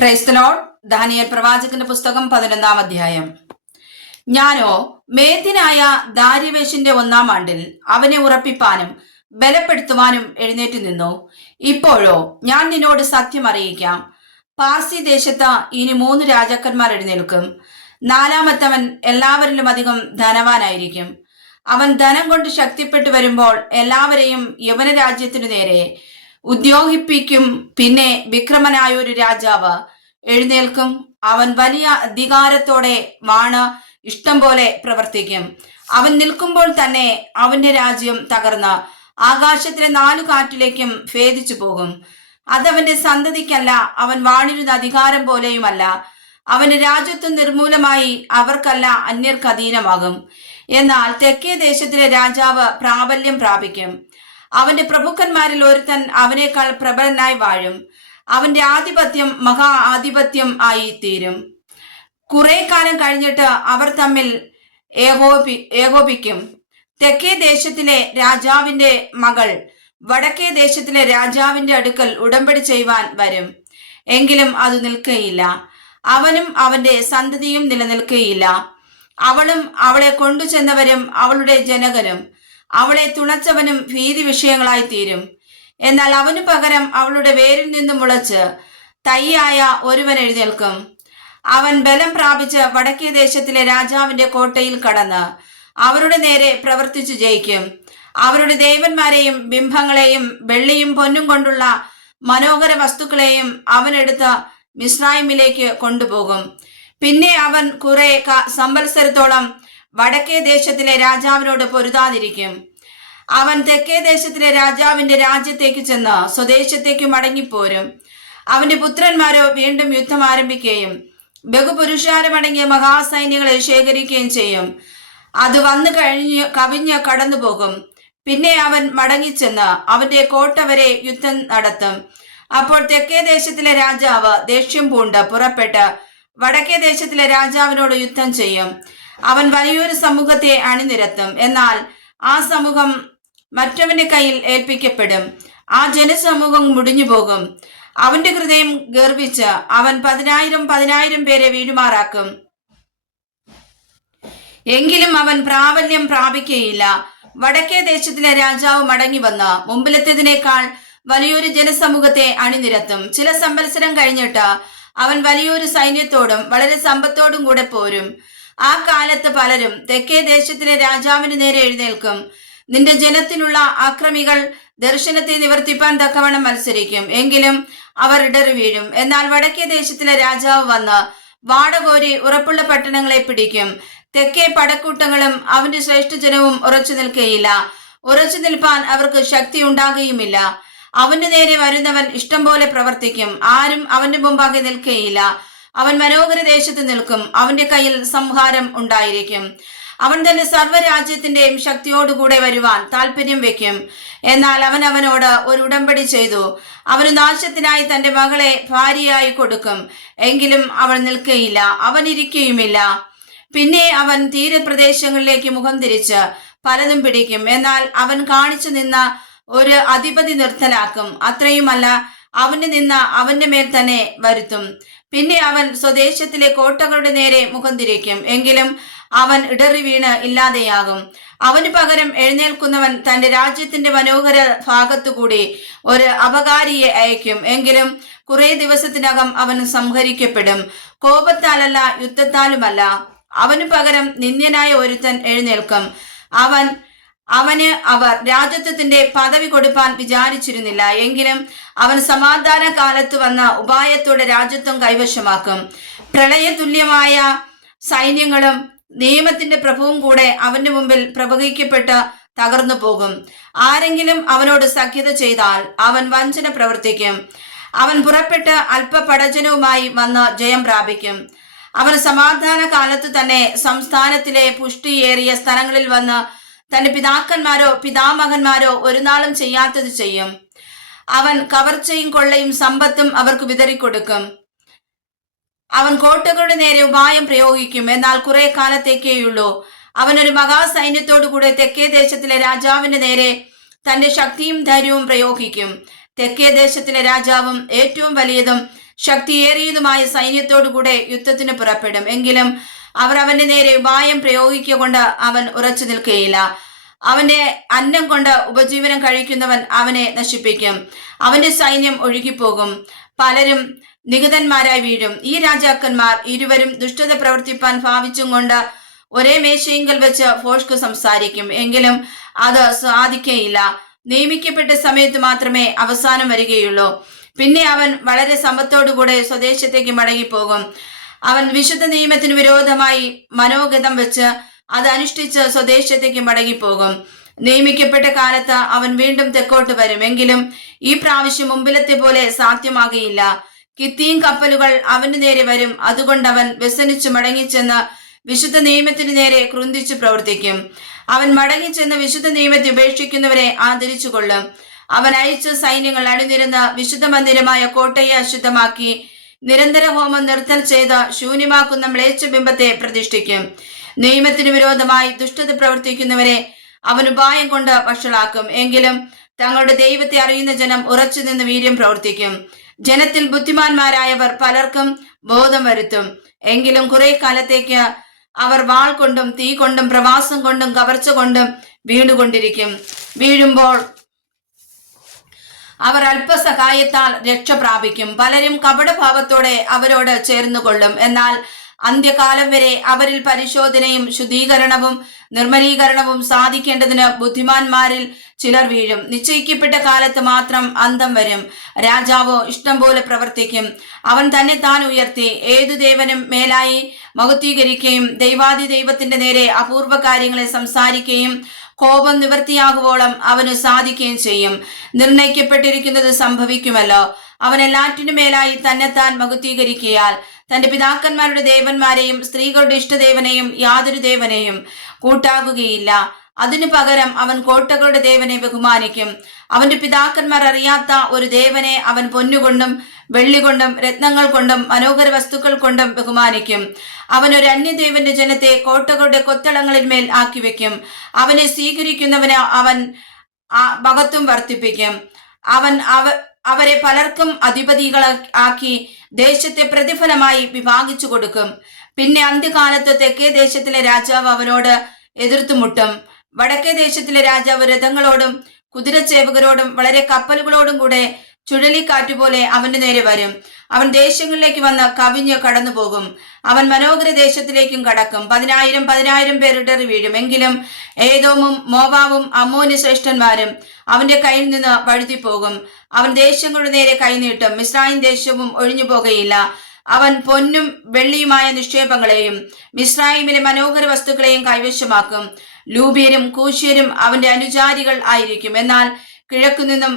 Praise the Lord. Daniel പ്രവാചകന്റെ പുസ്തകം 11-ാം അധ്യായം. ഞാനോ മേദ്യനായ ദാര്യാവേശിന്റെ 1-ാം ആണ്ടിൽ അവനെ ഉറപ്പിപ്പാനും ബലപ്പെടുത്തുവാനും എഴുന്നേറ്റ് നിന്നു. ഇപ്പോഴോ ഞാൻ നിന്നോട് സത്യം അറിയിക്കാം. പാർസി ദേശത്ത് ഇനി 3 രാജാക്കന്മാർ എഴുന്നേൽക്കും. 4-മത്തവൻ എല്ലാവരിലും അധികം ധനവാനായിരിക്കും. അവൻ ധനം കൊണ്ട് ശക്തിപ്പെട്ടു വരുമ്പോൾ എല്ലാവരെയും യവന രാജ്യത്തിനു നേരെ ഉദ്യോഗിപ്പിക്കും. പിന്നെ വിക്രമനായ ഒരു രാജാവ് എഴുന്നേൽക്കും. അവൻ വലിയ അധികാരത്തോടെ വാണ് ഇഷ്ടം പോലെ പ്രവർത്തിക്കും. അവൻ നിൽക്കുമ്പോൾ തന്നെ അവന്റെ രാജ്യം തകർന്ന് ആകാശത്തിലെ 4 കാറ്റിലേക്കും ഭേദിച്ചു പോകും. അതവന്റെ സന്തതിക്കല്ല, അവൻ വാണിരുന്ന അധികാരം പോലെയുമല്ല. അവന്റെ രാജ്യത്വം നിർമൂലമായി അവർക്കല്ല, അന്യർക്ക് അധീനമാകും. എന്നാൽ തെക്കേ ദേശത്തിലെ രാജാവ് പ്രാബല്യം പ്രാപിക്കും. അവന്റെ പ്രഭുക്കന്മാരിൽ ഒരുത്തൻ അവനേക്കാൾ പ്രബലനായി വാഴും. അവന്റെ ആധിപത്യം മഹാ ആധിപത്യം ആയി തീരും. കുറെ കാലം കഴിഞ്ഞിട്ട് അവർ തമ്മിൽ ഏകോപിക്കും. തെക്കേ ദേശത്തിലെ രാജാവിന്റെ മകൾ വടക്കേ ദേശത്തിലെ രാജാവിന്റെ അടുക്കൽ ഉടമ്പടി ചെയ്യുവാൻ വരും. എങ്കിലും അത് നിൽക്കുകയില്ല. അവനും അവന്റെ സന്തതിയും നിലനിൽക്കുകയില്ല. അവളും അവളെ കൊണ്ടുചെന്നവരും അവളുടെ ജനകനും അവളെ തുണച്ചവനും ഭീതി വിഷയങ്ങളായി തീരും. എന്നാൽ അവനു പകരം അവളുടെ വേരിൽ നിന്നും മുളച്ച് തൈയായ ഒരുവൻ എഴുന്നേൽക്കും. അവൻ ബലം പ്രാപിച്ച് വടക്കേ ദേശത്തിലെ രാജാവിന്റെ കോട്ടയിൽ കടന്ന് അവരുടെ നേരെ പ്രവർത്തിച്ചു ജയിക്കും. അവരുടെ ദേവന്മാരെയും ബിംബങ്ങളെയും വെള്ളിയും പൊന്നും കൊണ്ടുള്ള മനോഹര വസ്തുക്കളെയും അവനെടുത്ത് മിസ്രൈമിലേക്ക് കൊണ്ടുപോകും. പിന്നെ അവൻ കുറെ സംവത്സരത്തോളം വടക്കേ ദേശത്തിലെ രാജാവിനോട് പൊരുതാതിരിക്കും. അവൻ തെക്കേ ദേശത്തിലെ രാജാവിന്റെ രാജ്യത്തേക്ക് ചെന്ന് സ്വദേശത്തേക്ക് മടങ്ങിപ്പോരും. അവന്റെ പുത്രന്മാരോ വീണ്ടും യുദ്ധം ആരംഭിക്കുകയും ബഹുപുരുഷാരമടങ്ങിയ മഹാസൈന്യങ്ങളെ ശേഖരിക്കുകയും ചെയ്യും. അത് വന്നു കവിഞ്ഞ് കടന്നുപോകും. പിന്നെ അവൻ മടങ്ങിച്ചെന്ന് അവന്റെ കോട്ട വരെ യുദ്ധം നടത്തും. അപ്പോൾ തെക്കേ ദേശത്തിലെ രാജാവ് ദേഷ്യം പൂണ്ട് പുറപ്പെട്ട് വടക്കേ ദേശത്തിലെ രാജാവിനോട് യുദ്ധം ചെയ്യും. അവൻ വലിയൊരു സമൂഹത്തെ അണിനിരത്തും. എന്നാൽ ആ സമൂഹം മറ്റവന്റെ കയ്യിൽ ഏൽപ്പിക്കപ്പെടും. ആ ജനസമൂഹം മുടിഞ്ഞു പോകും. അവന്റെ ഹൃദയം ഗർവിച്ച് അവൻ 10,000 പേരെ വീഴുമാറാക്കും. എങ്കിലും അവൻ പ്രാബല്യം പ്രാപിക്കുകയില്ല. വടക്കേ ദേശത്തിലെ രാജാവ് മടങ്ങി വന്ന് മുമ്പിലത്തേതിനേക്കാൾ വലിയൊരു ജനസമൂഹത്തെ അണിനിരത്തും. ചില സംവത്സരം കഴിഞ്ഞിട്ട് അവൻ വലിയൊരു സൈന്യത്തോടും വളരെ സമ്പത്തോടും കൂടെ പോരും. ആ കാലത്ത് പലരും തെക്കേ ദേശത്തിലെ രാജാവിന് നേരെ എഴുന്നേൽക്കും. നിന്റെ ജനത്തിലുള്ള ആക്രമികൾ ദർശനത്തെ നിവർത്തിപ്പാൻ തക്കവണ്ണം മത്സരിക്കും. എങ്കിലും അവർ ഇടറി വീഴും. എന്നാൽ വടക്കേ ദേശത്തിലെ രാജാവ് വന്ന് വാടകോരി ഉറപ്പുള്ള പട്ടണങ്ങളെ പിടിക്കും. തെക്കേ പടക്കൂട്ടങ്ങളും അവന്റെ ശ്രേഷ്ഠജനവും ഉറച്ചു നിൽക്കുകയില്ല. ഉറച്ചു നിൽപ്പാൻ അവർക്ക് ശക്തി ഉണ്ടാകുകയുമില്ല. അവന്റെ നേരെ വരുന്നവൻ ഇഷ്ടം പോലെ പ്രവർത്തിക്കും. ആരും അവന്റെ മുമ്പാകെ നിൽക്കുകയില്ല. അവൻ മനോഹര ദേശത്ത് നിൽക്കും. അവന്റെ കയ്യിൽ സംഹാരം ഉണ്ടായിരിക്കും. അവൻ തന്റെ സർവ്വരാജ്യത്തിന്റെയും ശക്തിയോടുകൂടെ വരുവാൻ താല്പര്യം വെക്കും. എന്നാൽ അവൻ അവനോട് ഒരു ഉടമ്പടി ചെയ്തു. അവന് നാശത്തിനായി തന്റെ മകളെ ഭാര്യയായി കൊടുക്കും. എങ്കിലും അവൾ നിൽക്കുകയില്ല, അവൻ ഇരിക്കുകയുമില്ല. പിന്നെ അവൻ തീരപ്രദേശങ്ങളിലേക്ക് മുഖം തിരിച്ച് പലതും പിടിക്കും. എന്നാൽ അവൻ കാണിച്ചു നിന്ന ഒരു അധിപതി നിർത്തലാക്കും. അത്രയുമല്ല, അവന് നിന്ന് അവന്റെ മേൽ തന്നെ വരുത്തും. പിന്നെ അവൻ സ്വദേശത്തിലെ കോട്ടകളുടെ നേരെ മുഖം തിരിക്കും. എങ്കിലും അവൻ ഇടറി വീണ് ഇല്ലാതെയാകും. അവന് പകരം എഴുന്നേൽക്കുന്നവൻ തന്റെ രാജ്യത്തിന്റെ മനോഹര ഭാഗത്തുകൂടി ഒരു അപകാരിയെ അയക്കും. എങ്കിലും കുറെ ദിവസത്തിനകം അവൻ സംഹരിക്കപ്പെടും. കോപത്താലല്ല, യുദ്ധത്താലുമല്ല. അവന് പകരം നിന്ദ്യനായ ഒരുത്തൻ എഴുന്നേൽക്കും. അവന് അവർ രാജത്വത്തിന്റെ പദവി കൊടുപ്പാൻ വിചാരിച്ചിരുന്നില്ല. എങ്കിലും അവൻ സമാധാന കാലത്ത് വന്ന ഉപായത്തോടെ രാജ്യത്വം കൈവശമാക്കും. പ്രളയതുല്യമായ സൈന്യങ്ങളും നിയമത്തിന്റെ പ്രഭുവും കൂടെ അവന്റെ മുമ്പിൽ പ്രവഹിക്കപ്പെട്ട് തകർന്നു പോകും. ആരെങ്കിലും അവനോട് സഖ്യത ചെയ്താൽ അവൻ വഞ്ചന പ്രവർത്തിക്കും. അവൻ പുറപ്പെട്ട് അല്പപടജനവുമായി വന്ന് ജയം പ്രാപിക്കും. അവൻ സമാധാന കാലത്ത് തന്നെ സംസ്ഥാനത്തിലെ പുഷ്ടിയേറിയ സ്ഥലങ്ങളിൽ വന്ന് തന്റെ പിതാക്കന്മാരോ പിതാമഹന്മാരോ ഒരു നാളും ചെയ്യാത്തത് ചെയ്യും. അവൻ കവർച്ചയും കൊള്ളയും സമ്പത്തും അവർക്ക് വിതറിക്കൊടുക്കും. അവൻ കോട്ടകളുടെ നേരെ ഉപായം പ്രയോഗിക്കും. എന്നാൽ കുറെ കാലത്തേക്കേയുള്ളൂ. അവൻ ഒരു മഹാസൈന്യത്തോടു കൂടെ തെക്കേ ദേശത്തിലെ രാജാവിന്റെ നേരെ തന്റെ ശക്തിയും ധൈര്യവും പ്രയോഗിക്കും. തെക്കേ ദേശത്തിലെ രാജാവും ഏറ്റവും വലിയതും ശക്തിയേറിയതുമായ സൈന്യത്തോടുകൂടെ യുദ്ധത്തിന് പുറപ്പെടും. എങ്കിലും അവർ അവന്റെ നേരെ ഉപായം പ്രയോഗിക്കൊണ്ട് അവൻ ഉറച്ചു നിൽക്കുകയില്ല. അവന്റെ അന്നം കൊണ്ട് ഉപജീവനം കഴിക്കുന്നവൻ അവനെ നശിപ്പിക്കും. അവന്റെ സൈന്യം ഒഴുകിപ്പോകും, പലരും നിഹതന്മാരായി വീഴും. ഈ രാജാക്കന്മാർ ഇരുവരും ദുഷ്ടത പ്രവർത്തിപ്പാൻ ഭാവിച്ചും കൊണ്ട് ഒരേ മേശയിങ്കൽ വെച്ച് ഭോഷ്ക് സംസാരിക്കും. എങ്കിലും അത് സാധിക്കുകയില്ല. നിയമിക്കപ്പെട്ട സമയത്ത് മാത്രമേ അവസാനം വരികയുള്ളൂ. പിന്നെ അവൻ വളരെ സമ്പത്തോടുകൂടെ സ്വദേശത്തേക്ക് മടങ്ങിപ്പോകും. അവൻ വിശുദ്ധ നിയമത്തിന് വിരോധമായി മനോഗതം വെച്ച് അത് അനുഷ്ഠിച്ച് സ്വദേശത്തേക്ക് മടങ്ങിപ്പോകും. നിയമിക്കപ്പെട്ട കാലത്ത് അവൻ വീണ്ടും തെക്കോട്ട് വരും. എങ്കിലും ഈ പ്രാവശ്യം മുമ്പിലത്തെ പോലെ സാധ്യമാകുകയില്ല. കിത്തീം കപ്പലുകൾ അവന് നേരെ വരും. അതുകൊണ്ട് അവൻ വ്യസനിച്ചു മടങ്ങിച്ചെന്ന് വിശുദ്ധ നിയമത്തിന് നേരെ ക്രുന്തിച്ചു പ്രവർത്തിക്കും. അവൻ മടങ്ങിച്ചെന്ന് വിശുദ്ധ നിയമത്തെ ഉപേക്ഷിക്കുന്നവരെ ആദരിച്ചുകൊള്ളും. അവൻ അയച്ച സൈന്യങ്ങൾ അണിനിരന്ന് വിശുദ്ധ മന്ദിരമായ കോട്ടയെ അശുദ്ധമാക്കി നിരന്തര ഹോമം നിർത്തൽ ചെയ്ത് ശൂന്യമാക്കുന്ന മ്ലേച്ഛബിംബത്തെ പ്രതിഷ്ഠിക്കും. നിയമത്തിന് വിരോധമായി ദുഷ്ടത പ്രവർത്തിക്കുന്നവരെ അവൻ ഉപായം കൊണ്ട് വഷളാക്കും. എങ്കിലും തങ്ങളുടെ ദൈവത്തെ അറിയുന്ന ജനം ഉറച്ചു നിന്ന് വീര്യം പ്രവർത്തിക്കും. ജനത്തിൽ ബുദ്ധിമാന്മാരായവർ പലർക്കും ബോധം വരുത്തും. എങ്കിലും കുറെ കാലത്തേക്ക് അവർ വാൾ കൊണ്ടും തീ കൊണ്ടും പ്രവാസം കൊണ്ടും കവർച്ച കൊണ്ടും വീണുകൊണ്ടിരിക്കും. വീഴുമ്പോൾ അവർ അല്പസഹായത്താൽ രക്ഷ പ്രാപിക്കും. പലരും കപടഭാവത്തോടെ അവരോട് ചേർന്നുകൊള്ളും. എന്നാൽ അന്ത്യകാലം വരെ അവരിൽ പരിശോധനയും ശുദ്ധീകരണവും നിർമ്മലീകരണവും സാധിക്കേണ്ടതിന് ബുദ്ധിമാന്മാരിൽ ചിലർ വീഴും. നിശ്ചയിക്കപ്പെട്ട കാലത്ത് മാത്രം അന്തം വരും. രാജാവോ ഇഷ്ടം പോലെ പ്രവർത്തിക്കും. അവൻ തന്നെ താൻ ഉയർത്തി ഏതു ദേവനും മേലായി മഹത്വീകരിക്കുകയും ദൈവാദി ദൈവത്തിന്റെ നേരെ അപൂർവ കാര്യങ്ങളെ സംസാരിക്കുകയും കോപം നിവൃത്തിയാകുവോളം അവന് സാധിക്കുകയും ചെയ്യും. നിർണയിക്കപ്പെട്ടിരിക്കുന്നത് സംഭവിക്കുമല്ലോ. അവൻ എല്ലാറ്റിനു മേലായി തന്നെത്താൻ മഹത്വീകരിക്കയാൽ തന്റെ പിതാക്കന്മാരുടെ ദേവന്മാരെയും സ്ത്രീകളുടെ ഇഷ്ടദേവനെയും യാതൊരു ദേവനെയും കൂട്ടാകുകയില്ല. അതിനു പകരം അവൻ കോട്ടകളുടെ ദേവനെ ബഹുമാനിക്കും. അവന്റെ പിതാക്കന്മാർ അറിയാത്ത ഒരു ദേവനെ അവൻ പൊന്നുകൊണ്ടും വെള്ളി കൊണ്ടും രത്നങ്ങൾ കൊണ്ടും മനോഹര വസ്തുക്കൾ കൊണ്ടും ബഹുമാനിക്കും. അവൻ ഒരു അന്യദേവന്റെ ജനത്തെ കോട്ടകളുടെ കൊത്തളങ്ങളിന്മേൽ ആക്കി വെക്കും. അവനെ സ്വീകരിക്കുന്നവന് അവൻ മഹത്വം വർദ്ധിപ്പിക്കും. അവൻ അവരെ പലർക്കും അധിപതികളാക്കി ദേശത്തെ പ്രതിഫലമായി വിഭാഗിച്ചു കൊടുക്കും. പിന്നെ അന്ത്യകാലത്ത് തെക്കേ ദേശത്തിലെ രാജാവ് അവനോട് എതിർത്തുമുട്ടും. വടക്കേ ദേശത്തിലെ രാജാവ് രഥങ്ങളോടും കുതിരച്ചേവകരോടും വളരെ കപ്പലുകളോടും കൂടെ ചുഴലിക്കാറ്റുപോലെ അവന്റെ നേരെ വരും. അവൻ ദേശങ്ങളിലേക്ക് വന്ന് കവിഞ്ഞ് കടന്നു പോകും. അവൻ മനോഹര ദേശത്തിലേക്കും കടക്കും. 10,000 പേർ ഇടറി വീഴും. എങ്കിലും ഏദോമും മോവാബും അമ്മോന്യ ശ്രേഷ്ഠന്മാരും അവന്റെ കയ്യിൽ നിന്ന് വഴുതിപ്പോകും. അവൻ ദേശങ്ങളുടെ നേരെ കൈനീട്ടും. മിസ്രയീം ദേശവും ഒഴിഞ്ഞു പോകുകയില്ല. അവൻ പൊന്നും വെള്ളിയുമായ നിക്ഷേപങ്ങളെയും മിസ്രയീമിലെ മനോഹര വസ്തുക്കളെയും കൈവശമാക്കും. ലൂബിയരും കൂശ്യരും അവന്റെ അനുചാരികൾ ആയിരിക്കും. എന്നാൽ കിഴക്കു നിന്നും